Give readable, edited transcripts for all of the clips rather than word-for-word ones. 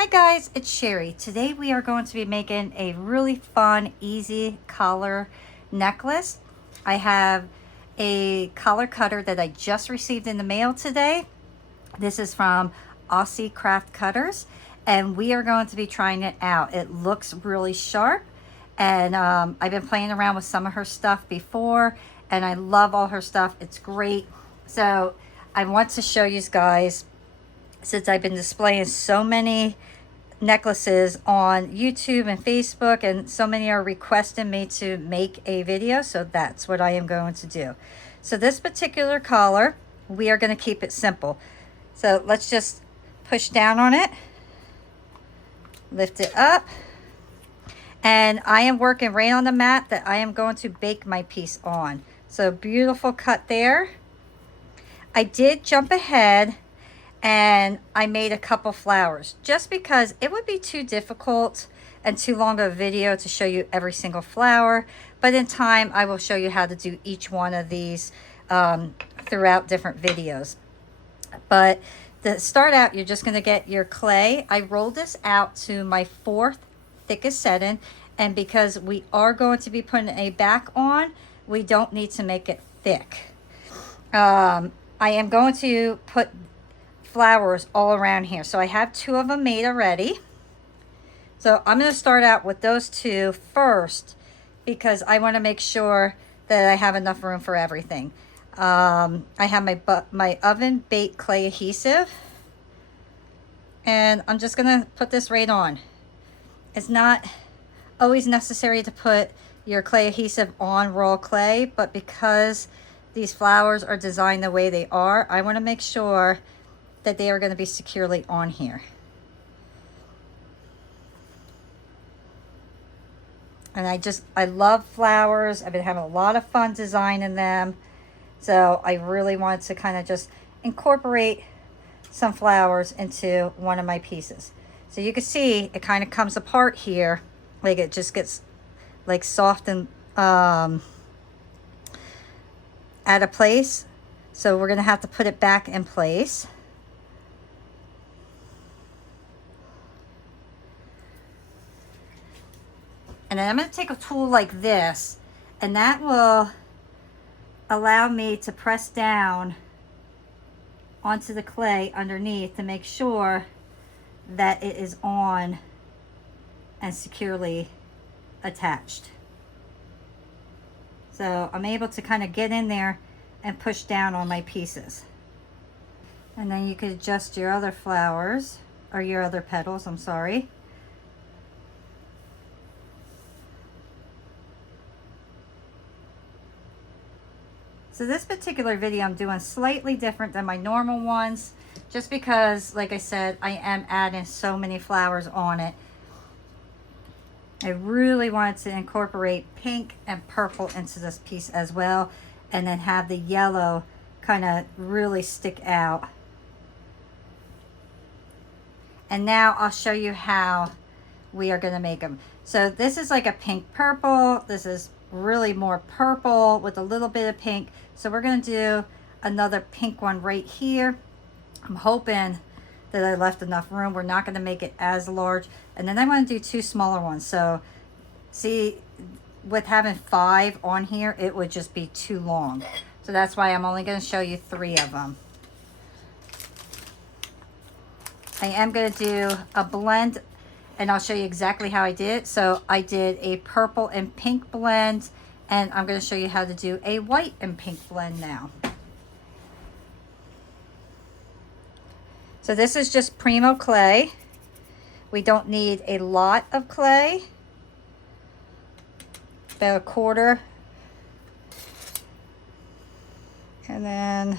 Hi guys, it's Sherry. Today we are going to be making a really fun, easy collar necklace. I have a collar cutter that I just received in the mail today. This is from Aussie craft cutters and we are going to be trying it out. It looks really sharp and I've been playing around with some of her stuff before and I love all her stuff. It's great. So I want to show you guys, since I've been displaying so many necklaces on YouTube and Facebook, and so many are requesting me to make a video, so that's what I am going to do. So this particular collar, we are going to keep it simple. So let's just push down on it, lift it up, and I am working right on the mat that I am going to bake my piece on. So beautiful cut there. I did jump ahead and I made a couple flowers just because it would be too difficult and too long of a video to show you every single flower, but in time I will show you how to do each one of these throughout different videos. But to start out, you're just going to get your clay. I rolled this out to my 4th thickest setting, and because we are going to be putting a back on, we don't need to make it thick. I am going to put flowers all around here. So I have 2 of them made already. So I'm going to start out with those 2 first because I want to make sure that I have enough room for everything. I have my oven baked clay adhesive and I'm just going to put this right on. It's not always necessary to put your clay adhesive on raw clay, but because these flowers are designed the way they are, I want to make sure that they are going to be securely on here. And I love flowers. I've been having a lot of fun designing them. So I really wanted to kind of just incorporate some flowers into one of my pieces. So you can see it kind of comes apart here. Like it just gets like soft and out of place. So we're going to have to put it back in place. And then I'm going to take a tool like this, and that will allow me to press down onto the clay underneath to make sure that it is on and securely attached. So I'm able to kind of get in there and push down on my pieces. And then you could adjust your other flowers, or your other petals, I'm sorry. So this particular video I'm doing slightly different than my normal ones, just because, like I said, I am adding so many flowers on it. I really wanted to incorporate pink and purple into this piece as well, and then have the yellow kind of really stick out. And now I'll show you how we are going to make them. So this is like a pink purple. This is really more purple with a little bit of pink. So we're going to do another pink one right here. I'm hoping that I left enough room. We're not going to make it as large. And then I want to do 2 smaller ones. So see, with having 5 on here, it would just be too long. So that's why I'm only going to show you 3 of them. I am going to do a blend, and I'll show you exactly how I did it. So I did a purple and pink blend, and I'm going to show you how to do a white and pink blend now. So this is just Primo clay. We don't need a lot of clay, about 1/4. And then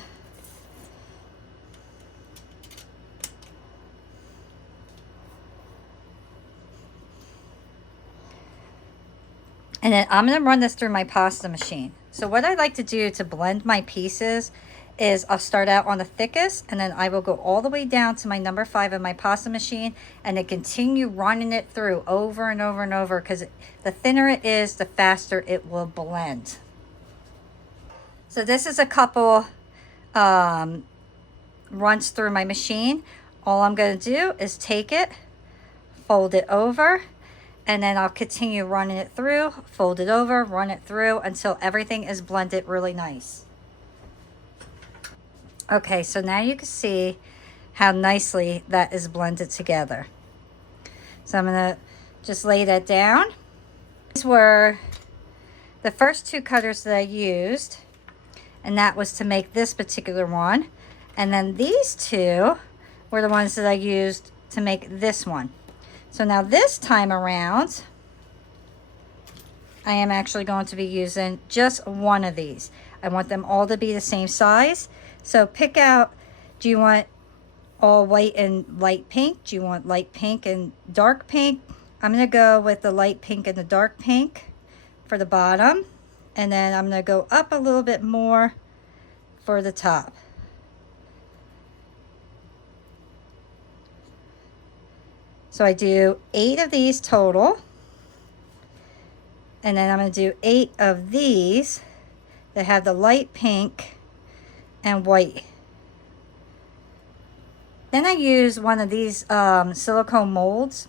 I'm going to run this through my pasta machine. So what I like to do to blend my pieces is I'll start out on the thickest, and then I will go all the way down to my number 5 of my pasta machine, and then continue running it through over and over and over, because the thinner it is, the faster it will blend. So this is a couple runs through my machine. All I'm going to do is take it, fold it over, and then I'll continue running it through, fold it over, run it through until everything is blended really nice. Okay, so now you can see how nicely that is blended together. So I'm gonna just lay that down. These were the first two cutters that I used, and that was to make this particular one. And then these two were the ones that I used to make this one. So now this time around, I am actually going to be using just one of these. I want them all to be the same size. So pick out, do you want all white and light pink? Do you want light pink and dark pink? I'm going to go with the light pink and the dark pink for the bottom. And then I'm going to go up a little bit more for the top. So I do 8 of these total. And then I'm going to do 8 of these that have the light pink and white. Then I use one of these silicone molds,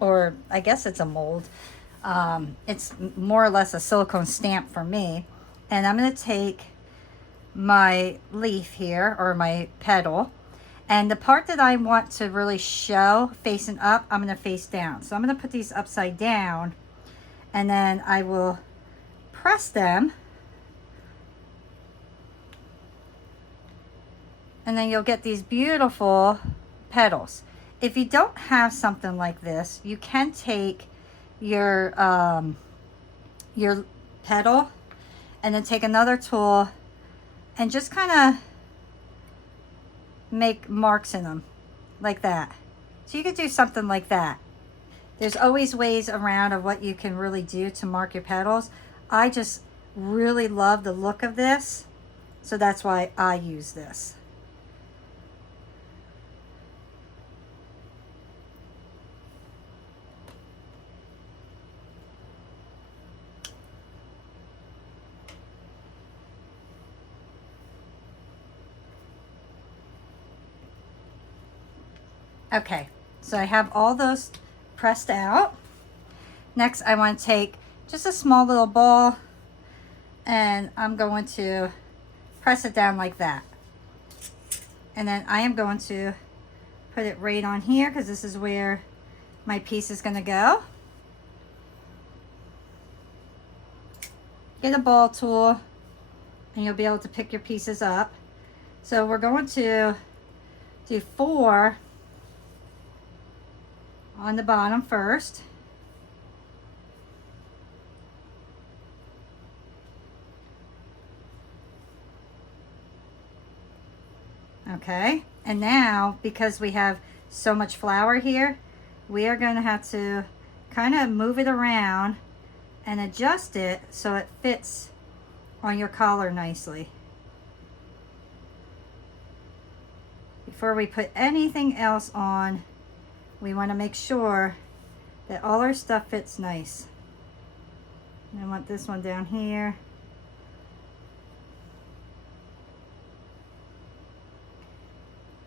or I guess it's a mold. It's more or less a silicone stamp for me. And I'm going to take my leaf here, or my petal, and the part that I want to really show facing up, I'm going to face down. So I'm going to put these upside down, and then I will press them, and then you'll get these beautiful petals. If you don't have something like this, you can take your petal and then take another tool and just kind of make marks in them like that. So you could do something like that. There's always ways around of what you can really do to mark your petals. I just really love the look of this, so that's why I use this. Okay, so I have all those pressed out. Next, I want to take just a small little ball, and I'm going to press it down like that. And then I am going to put it right on here, because this is where my piece is going to go. Get a ball tool, and you'll be able to pick your pieces up. So we're going to do 4 on the bottom first. Okay, and now because we have so much flour here, we are going to have to kind of move it around and adjust it so it fits on your collar nicely. Before we put anything else on, we want to make sure that all our stuff fits nice. And I want this one down here.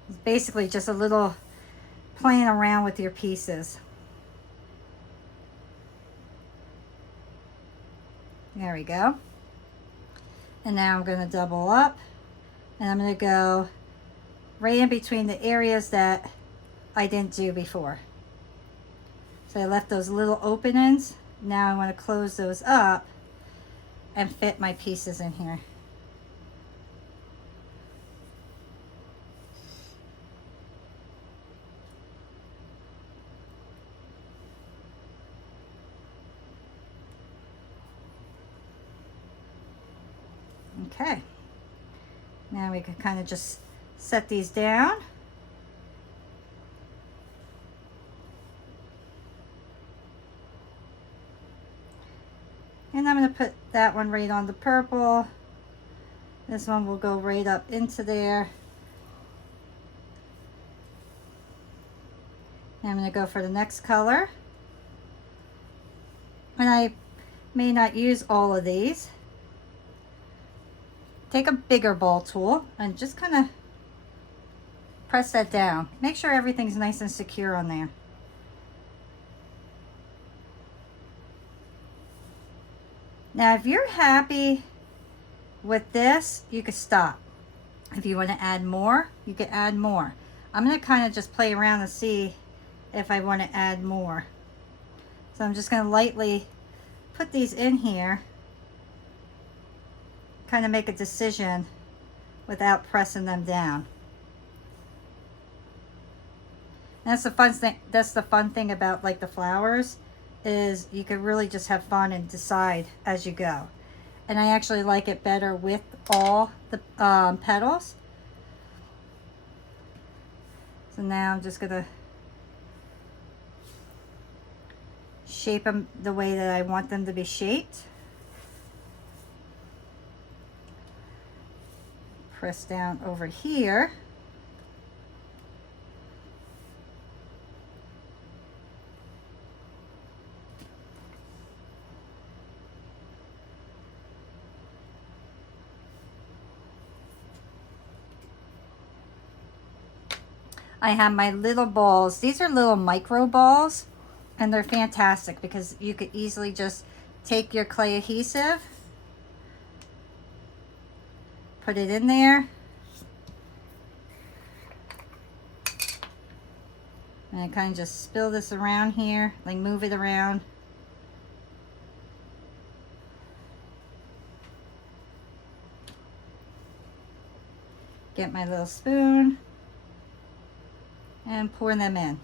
It's basically just a little playing around with your pieces. There we go. And now I'm going to double up, and I'm going to go right in between the areas that I didn't do before. So I left those little openings. Now I want to close those up and fit my pieces in here. Okay. Now we can kind of just set these down. And I'm going to put that one right on the purple. This one will go right up into there. And I'm going to go for the next color. And I may not use all of these. Take a bigger ball tool and just kind of press that down. Make sure everything's nice and secure on there. Now, if you're happy with this, you could stop. If you want to add more, you could add more. I'm going to kind of just play around and see if I want to add more. So I'm just going to lightly put these in here, kind of make a decision without pressing them down. And that's the fun thing. That's the fun thing about like the flowers, is you can really just have fun and decide as you go. And I actually like it better with all the petals. So now I'm just gonna shape them the way that I want them to be shaped. Press down over here. I have my little balls. These are little micro balls, and they're fantastic because you could easily just take your clay adhesive, put it in there, and I kind of just spill this around here, like move it around. Get my little spoon and pour them in.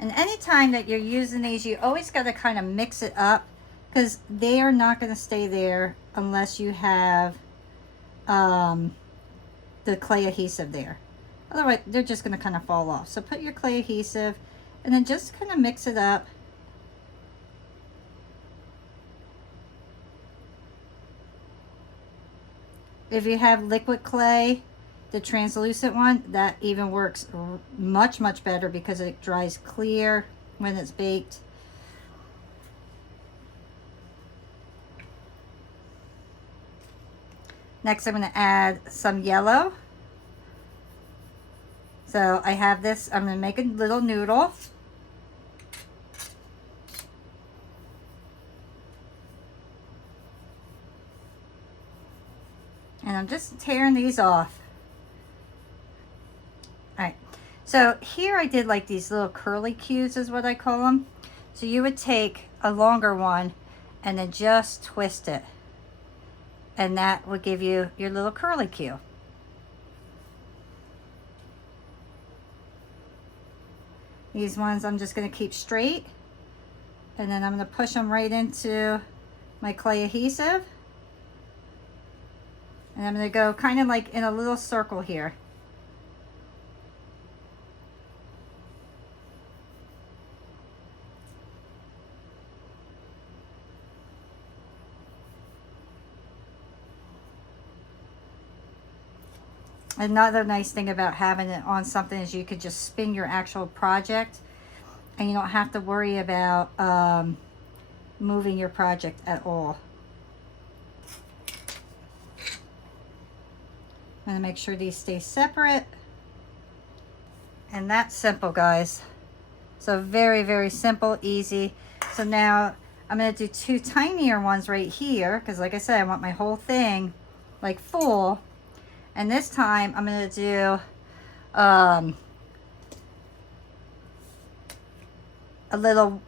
And anytime that you're using these, you always got to kind of mix it up, because they are not going to stay there unless you have the clay adhesive there. Otherwise, they're just going to kind of fall off. So put your clay adhesive and then just kind of mix it up. If you have liquid clay, the translucent one, that even works much, much better because it dries clear when it's baked. Next, I'm going to add some yellow. So I have this, I'm going to make a little noodle. And I'm just tearing these off. All right, so here I did like these little curly cues is what I call them. So you would take a longer one and then just twist it. And that would give you your little curly cue. These ones I'm just going to keep straight. And then I'm going to push them right into my clay adhesive. And I'm going to go kind of like in a little circle here. Another nice thing about having it on something is you could just spin your actual project and you don't have to worry about moving your project at all. I'm going to make sure these stay separate. And that's simple, guys. So very, very simple, easy. So now I'm going to do two tinier ones right here, because like I said, I want my whole thing like full. And this time I'm going to do a little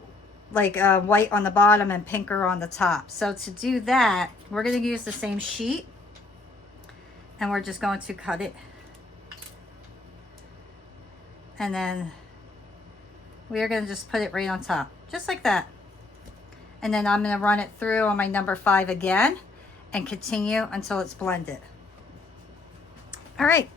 like white on the bottom and pinker on the top. So to do that, we're going to use the same sheet. And we're just going to cut it. And then we are going to just put it right on top. Just like that. And then I'm going to run it through on my number 5 again. And continue until it's blended. Alright.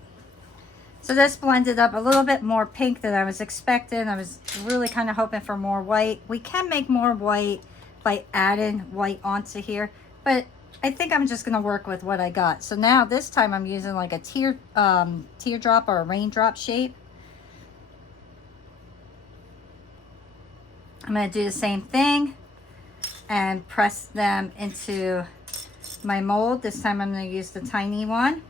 So this blended up a little bit more pink than I was expecting. I was really kind of hoping for more white. We can make more white by adding white onto here. But I think I'm just going to work with what I got. So now this time I'm using like a teardrop or a raindrop shape. I'm going to do the same thing and press them into my mold. This time I'm going to use the tiny one.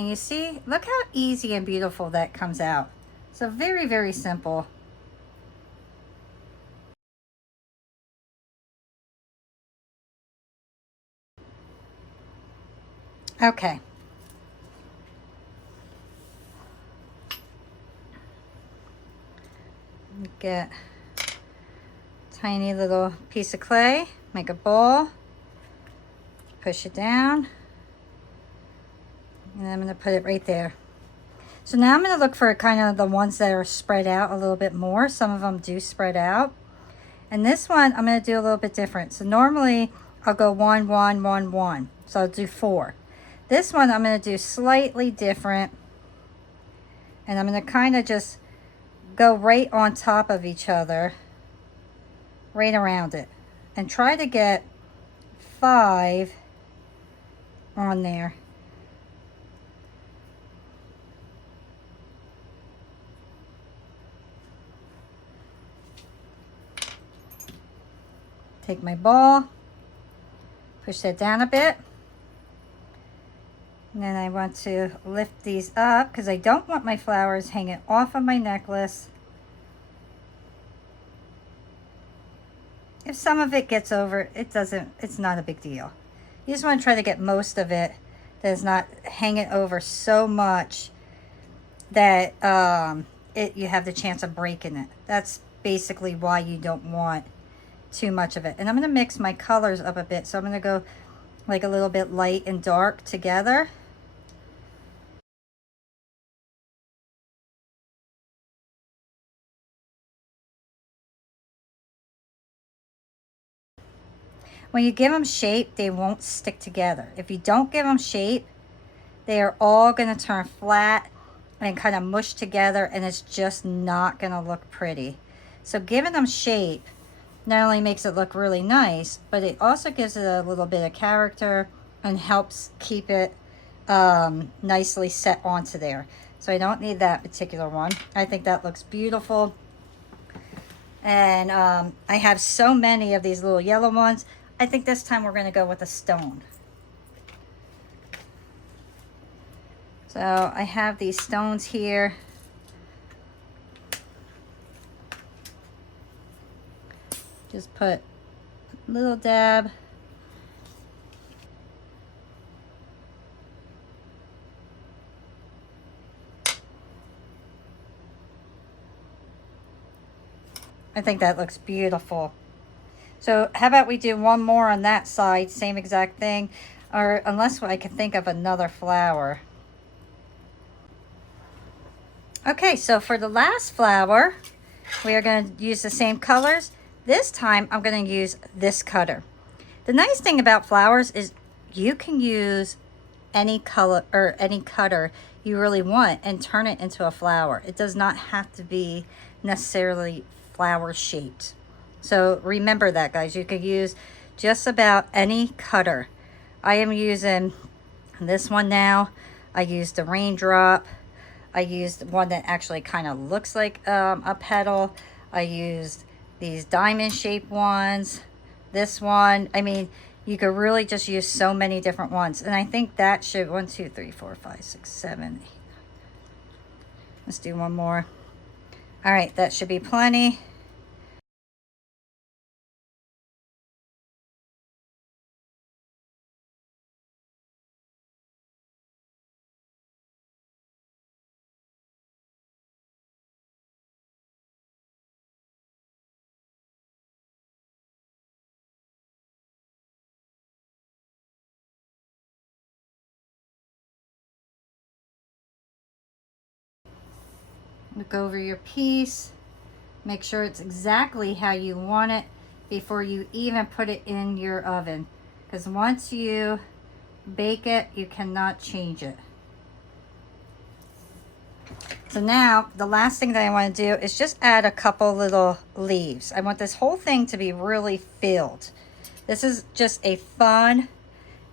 And you see, look how easy and beautiful that comes out. So very, very simple. Okay. Get a tiny little piece of clay, make a ball, push it down, and I'm going to put it right there. So now I'm going to look for kind of the ones that are spread out a little bit more. Some of them do spread out. And this one I'm going to do a little bit different. So normally I'll go 1, 1, 1, 1. So I'll do 4. This one I'm going to do slightly different. And I'm going to kind of just go right on top of each other, right around it. And try to get 5 on there. Take my ball, push that down a bit. And then I want to lift these up because I don't want my flowers hanging off of my necklace. If some of it gets over, it's not a big deal. You just want to try to get most of it that is not hanging over so much that you have the chance of breaking it. That's basically why you don't want too much of it. And I'm going to mix my colors up a bit. So I'm going to go like a little bit light and dark together. When you give them shape, they won't stick together. If you don't give them shape, they are all going to turn flat and kind of mush together, and it's just not going to look pretty. So giving them shape not only makes it look really nice, but it also gives it a little bit of character and helps keep it nicely set onto there. So I don't need that particular one. I think that looks beautiful. And I have so many of these little yellow ones. I think this time we're going to go with a stone. So I have these stones here. Just put a little dab. I think that looks beautiful. So how about we do one more on that side, same exact thing, or unless I can think of another flower. Okay, so for the last flower, we are going to use the same colors. This time I'm going to use this cutter. The nice thing about flowers is you can use any color or any cutter you really want and turn it into a flower. It does not have to be necessarily flower shaped. So remember that, guys. You could use just about any cutter. I am using this one now. I used the Raindrop. I used one that actually kind of looks like a petal. I used these diamond shaped ones. This one. I mean, you could really just use so many different ones. And I think that should, 1, 2, 3, 4, 5, 6, 7, 8. Let's do one more. All right, that should be plenty. Look over your piece. Make sure it's exactly how you want it before you even put it in your oven. Because once you bake it, you cannot change it. So now, the last thing that I want to do is just add a couple little leaves. I want this whole thing to be really filled. This is just a fun,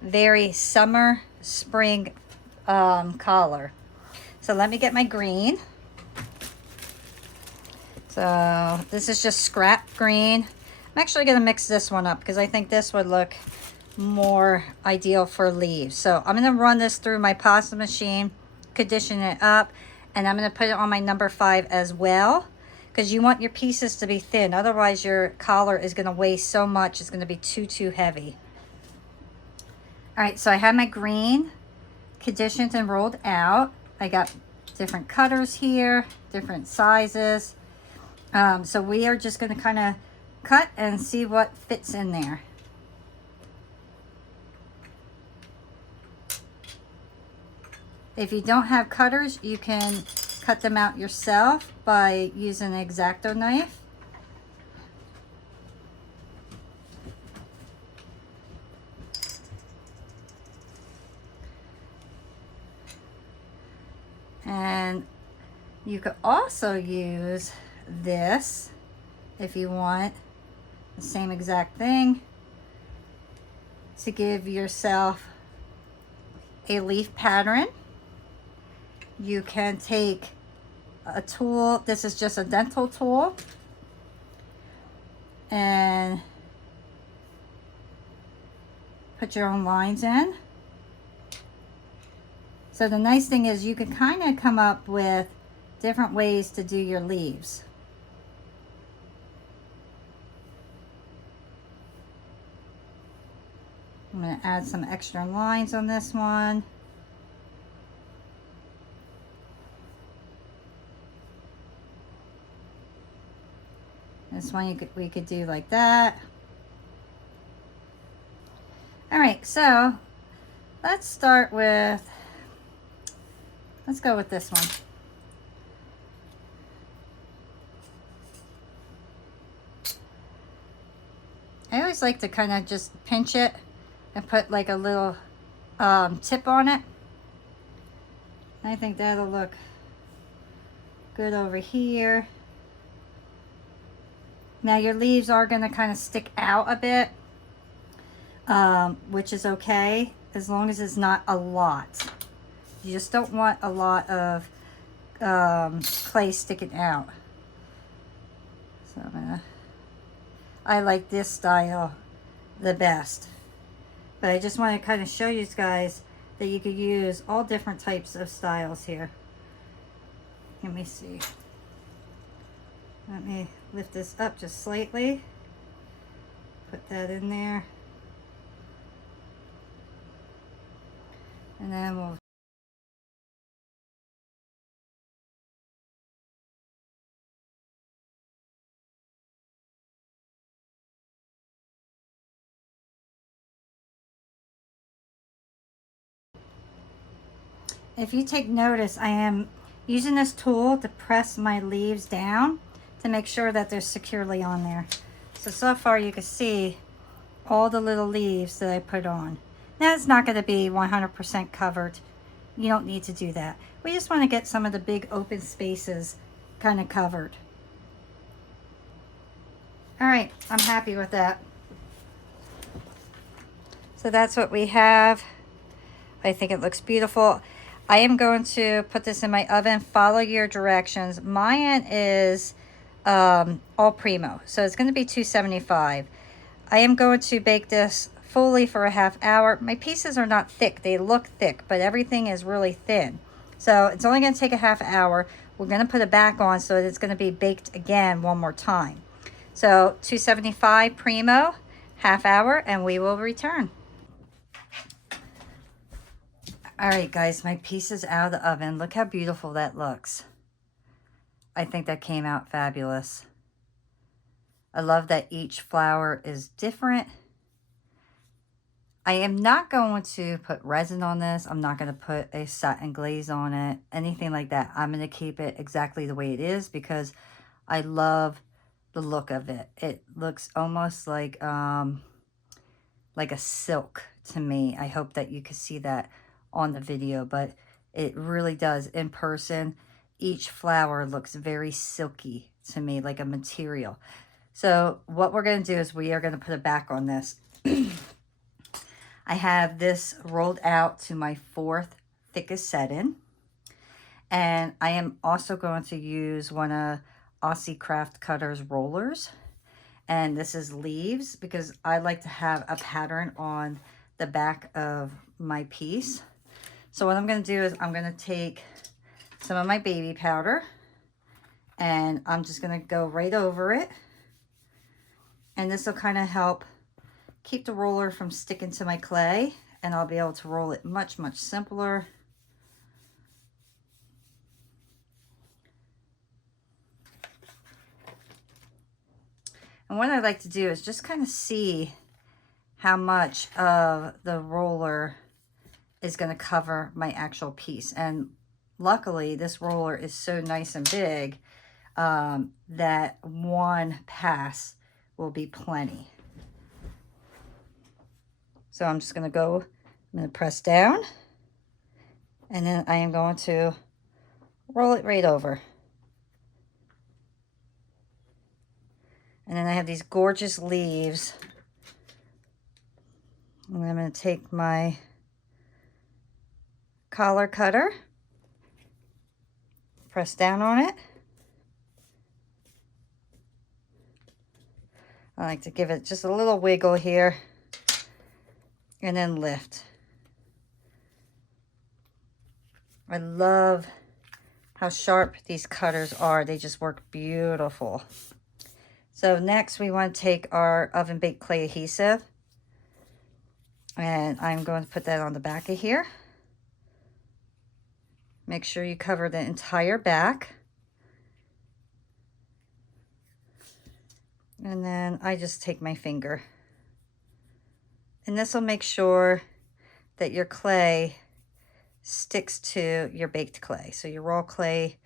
very summer, spring color. So let me get my green. So this is just scrap green. I'm actually going to mix this one up because I think this would look more ideal for leaves. So I'm going to run this through my pasta machine, condition it up, and I'm going to put it on my number 5 as well, because you want your pieces to be thin. Otherwise your collar is going to weigh so much, it's going to be too heavy. All right, so I have my green conditioned and rolled out. I got different cutters here, different sizes. So we are just going to kind of cut and see what fits in there. If you don't have cutters, you can cut them out yourself by using an X-Acto knife. And you could also use this if you want the same exact thing to give yourself a leaf pattern. You can take a tool, this is just a dental tool, and put your own lines in. So the nice thing is you can kind of come up with different ways to do your leaves. I'm going to add some extra lines on this one. This one we could do like that. All right, so let's start with, let's go with this one. I always like to kind of just pinch it and put like a little tip on it. I think that'll look good over here. Now your leaves are going to kind of stick out a bit, which is okay as long as it's not a lot. You just don't want a lot of clay sticking out. So I like this style the best. But I just want to kind of show you guys that you could use all different types of styles here. Let me see. Let me lift this up just slightly. Put that in there. And then we'll if you take notice, I am using this tool to press my leaves down to make sure that they're securely on there. So far you can see all the little leaves that I put on. Now it's not going to be 100% covered. You don't need to do that. We just want to get some of the big open spaces kind of covered. All right, I'm happy with that. So that's what we have. I think it looks beautiful. I am going to put this in my oven. Follow your directions. Mine is all primo, so it's going to be 275. I am going to bake this fully for a half hour. My pieces are not thick. They look thick, but everything is really thin. So it's only going to take a half hour. We're going to put it back on so it's going to be baked again one more time. So 275 primo, half hour, and we will return. All right, guys, my piece is out of the oven. Look how beautiful that looks. I think that came out fabulous. I love that each flower is different. I am not going to put resin on this. I'm not going to put a satin glaze on it, anything like that. I'm going to keep it exactly the way it is because I love the look of it. It looks almost like a silk to me. I hope that you can see that on the video, but it really does in person. Each flower looks very silky to me, like a material. So what we're going to do is we are going to put it back on this. I have this rolled out to my 4th thickest setting. And I am also going to use one of Aussie Craft Cutters rollers. And this is leaves because I like to have a pattern on the back of my piece. So what I'm going to do is I'm going to take some of my baby powder and I'm just going to go right over it. And this will kind of help keep the roller from sticking to my clay, and I'll be able to roll it much, much simpler. And what I like to do is just kind of see how much of the roller is going to cover my actual piece. And luckily, this roller is so nice and big that one pass will be plenty. So I'm just going to go, I'm going to press down, and then I am going to roll it right over. And then I have these gorgeous leaves. And I'm going to take my collar cutter, press down on it. I like to give it just a little wiggle here, and then lift. I love how sharp these cutters are. They just work beautiful. So next we want to take our oven baked clay adhesive, and I'm going to put that on the back of here. Make sure you cover the entire back. And then I just take my finger. And this will make sure that your clay sticks to your baked clay. So your raw clay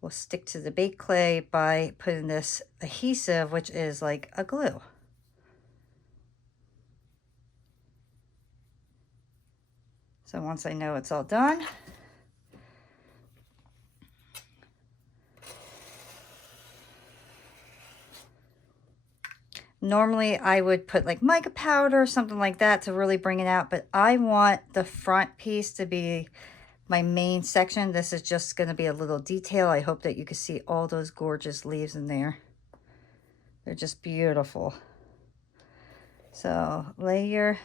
will stick to the baked clay by putting this adhesive, which is like a glue. So once I know it's all done, normally I would put like mica powder or something like that to really bring it out, but I want the front piece to be my main section. This is just going to be a little detail. I hope that you can see all those gorgeous leaves in there. They're just beautiful. So lay your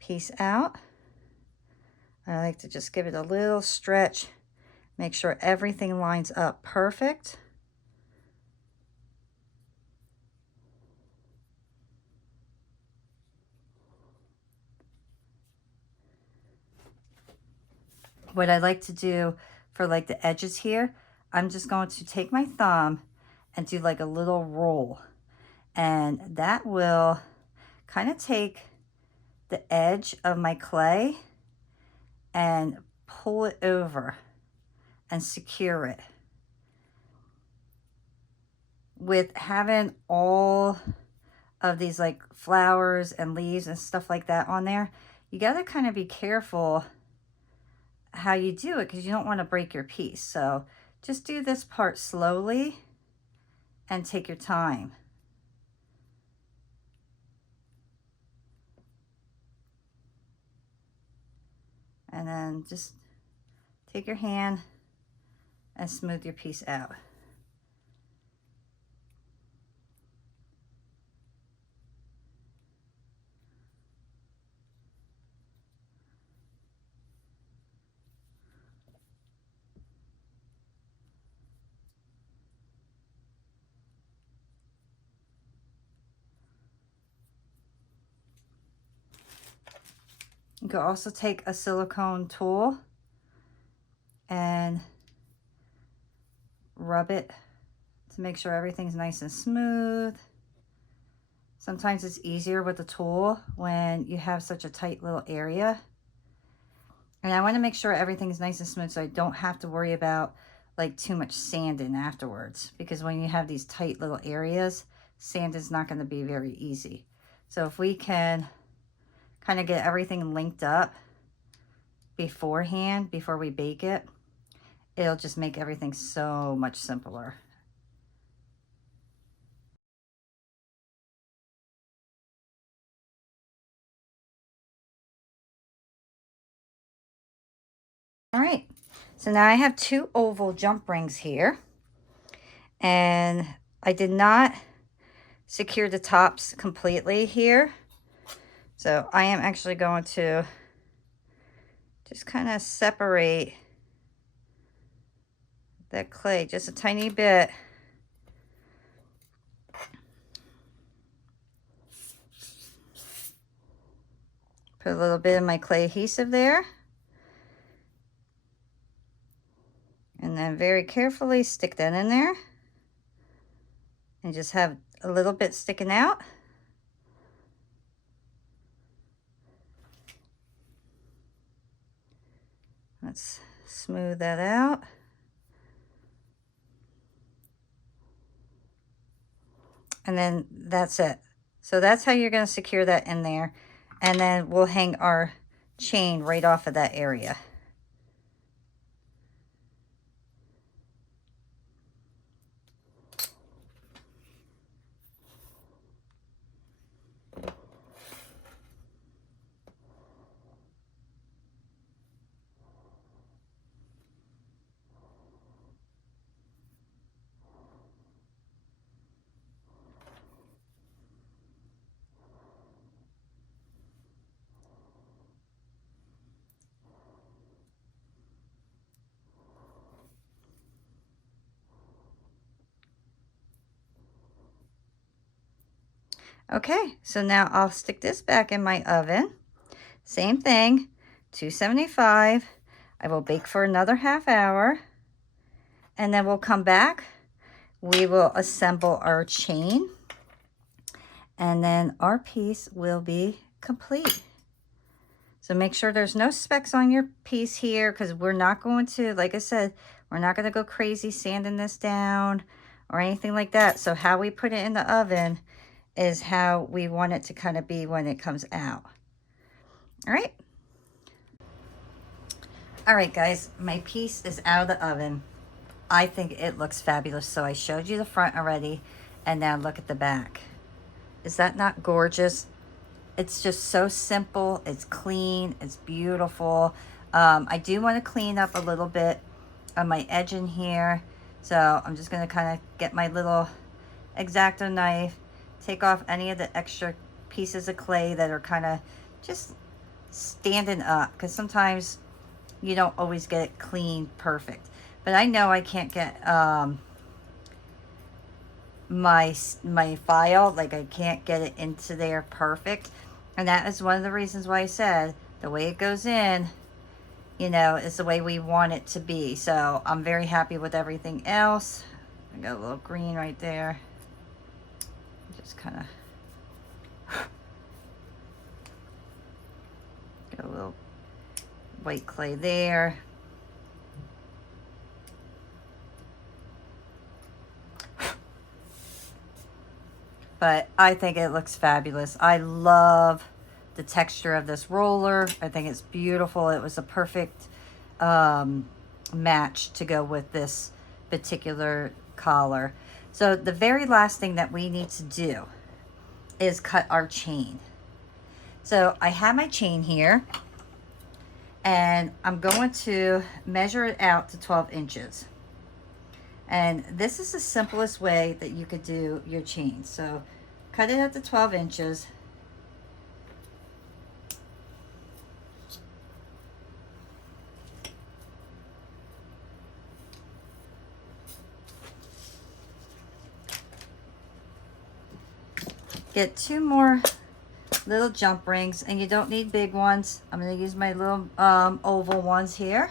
piece out. I like to just give it a little stretch, make sure everything lines up perfect. What I like to do for like the edges here, I'm just going to take my thumb and do like a little roll. And that will kind of take the edge of my clay and pull it over and secure it. With having all of these like flowers and leaves and stuff like that on there, you got to kind of be careful how you do it because you don't want to break your piece. So just do this part slowly and take your time. And then just take your hand and smooth your piece out. You can also take a silicone tool and rub it to make sure everything's nice and smooth. Sometimes it's easier with the tool when you have such a tight little area. And I want to make sure everything's nice and smooth so I don't have to worry about like too much sanding afterwards, because when you have these tight little areas, sand is not going to be very easy. So if we can kind of get everything linked up beforehand, before we bake it, it'll just make everything so much simpler. All right, so now I have 2 oval jump rings here, and I did not secure the tops completely here. So I am actually going to just kind of separate that clay just a tiny bit. Put a little bit of my clay adhesive there. And then very carefully stick that in there. And just have a little bit sticking out. Let's smooth that out. And then that's it. So that's how you're going to secure that in there. And then we'll hang our chain right off of that area. Okay, so now I'll stick this back in my oven. Same thing, 275. I will bake for another ½ hour. And then we'll come back. We will assemble our chain. And then our piece will be complete. So make sure there's no specks on your piece here, because we're not going to, like I said, we're not going to go crazy sanding this down or anything like that. So how we put it in the oven is how we want it to kind of be when it comes out. All right. All right, guys, my piece is out of the oven. I think it looks fabulous. So I showed you the front already, and now look at the back. Is that not gorgeous? It's just so simple. It's clean. It's beautiful. I do want to clean up a little bit on my edge in here. So I'm just going to kind of get my little X-Acto knife, take off any of the extra pieces of clay that are kind of just standing up, because sometimes you don't always get it clean perfect. But I know I can't get my file, like I can't get it into there perfect. And that is one of the reasons why I said the way it goes in, you know, is the way we want it to be. So I'm very happy with everything else. I got a little green right there. Just kind of got a little white clay there. But I think it looks fabulous. I love the texture of this roller. I think it's beautiful. It was a perfect match to go with this particular collar. So the very last thing that we need to do is cut our chain. So I have my chain here, and I'm going to measure it out to 12 inches. And this is the simplest way that you could do your chain. So cut it at the 12 inches. Get 2 more little jump rings, and you don't need big ones. I'm going to use my little oval ones here.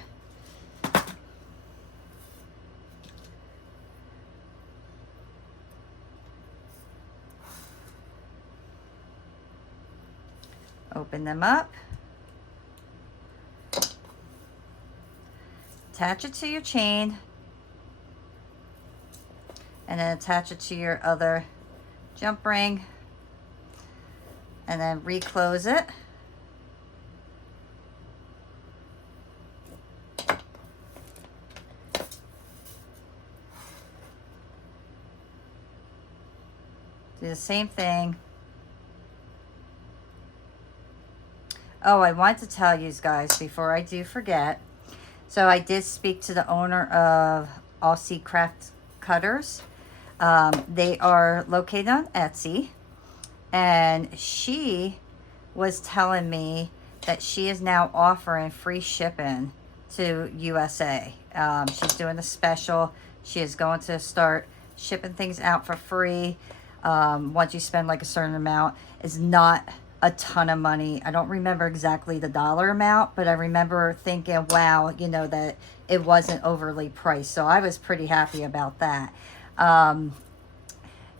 Open them up. Attach it to your chain. And then attach it to your other jump ring. And then reclose it. Do the same thing. Oh, I want to tell you guys before I do forget. So I did speak to the owner of Aussie Craft Cutters. They are located on Etsy, and she was telling me that she is now offering free shipping to USA. She's doing a special. She is going to start shipping things out for free. Once you spend like a certain amount. It's not a ton of money. I don't remember exactly the dollar amount, but I remember thinking, wow, you know, that it wasn't overly priced. So I was pretty happy about that.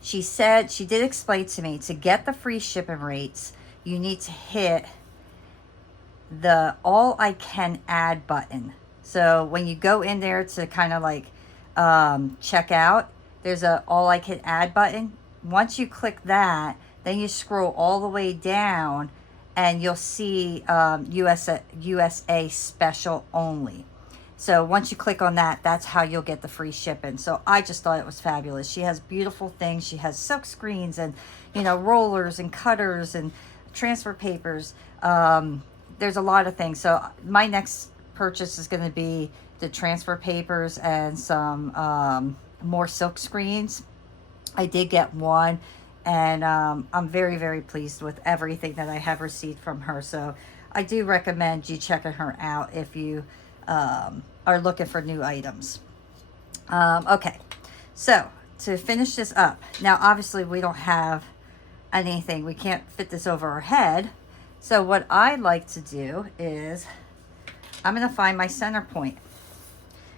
She said, she did explain to me, to get the free shipping rates, you need to hit the all I can add button. So when you go in there to kind of like check out, there's a all I can add button. Once you click that, then you scroll all the way down and you'll see USA special only. So once you click on that, that's how you'll get the free shipping. So I just thought it was fabulous. She has beautiful things. She has silk screens and, you know, rollers and cutters and transfer papers. There's a lot of things. So my next purchase is going to be the transfer papers and some more silk screens. I did get one, and I'm very, very pleased with everything that I have received from her. So I do recommend you checking her out if you are looking for new items. Okay, so to finish this up, now obviously we don't have anything, we can't fit this over our head. So what I like to do is I'm going to find my center point.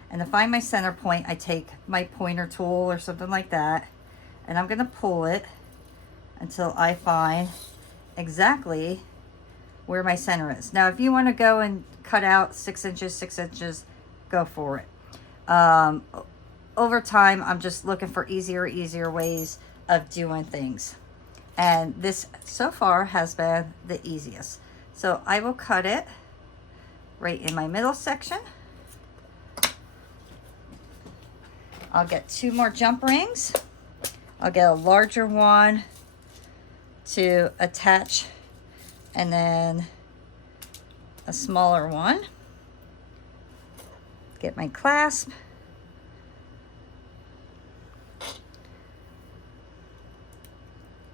And to find my center point, I take my pointer tool or something like that, and I'm going to pull it until I find exactly where my center is. Now, if you want to go and cut out 6 inches, 6 inches, go for it. Over time, I'm just looking for easier ways of doing things. And this so far has been the easiest. So I will cut it right in my middle section. I'll get 2 more jump rings. I'll get a larger one to attach, and then a smaller one. Get my clasp.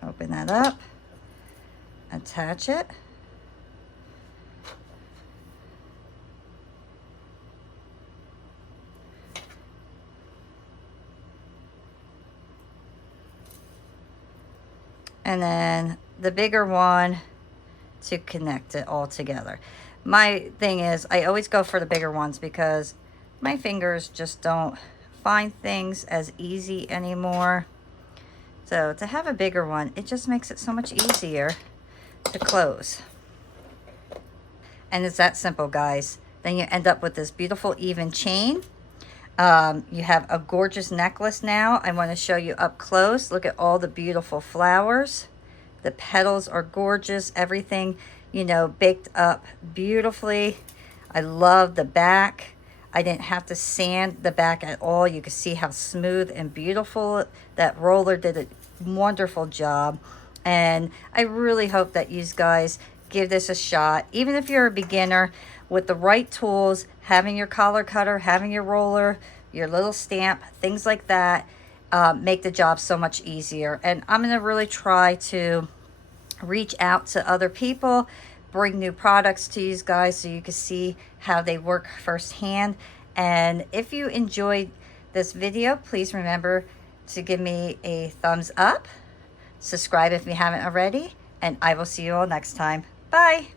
Open that up, attach it. And then the bigger one to connect it all together. My thing is, I always go for the bigger ones because my fingers just don't find things as easy anymore. So to have a bigger one, it just makes it so much easier to close. And it's that simple, guys. Then you end up with this beautiful even chain. You have a gorgeous necklace now. I want to show you up close. Look at all the beautiful flowers. The petals are gorgeous. Everything, you know, baked up beautifully. I love the back. I didn't have to sand the back at all. You can see how smooth and beautiful. That roller did a wonderful job. And I really hope that you guys give this a shot. Even if you're a beginner, with the right tools, having your collar cutter, having your roller, your little stamp, things like that, make the job so much easier. And I'm going to really try to reach out to other people, bring new products to you guys so you can see how they work firsthand. And if you enjoyed this video, please remember to give me a thumbs up, subscribe if you haven't already, and I will see you all next time. Bye.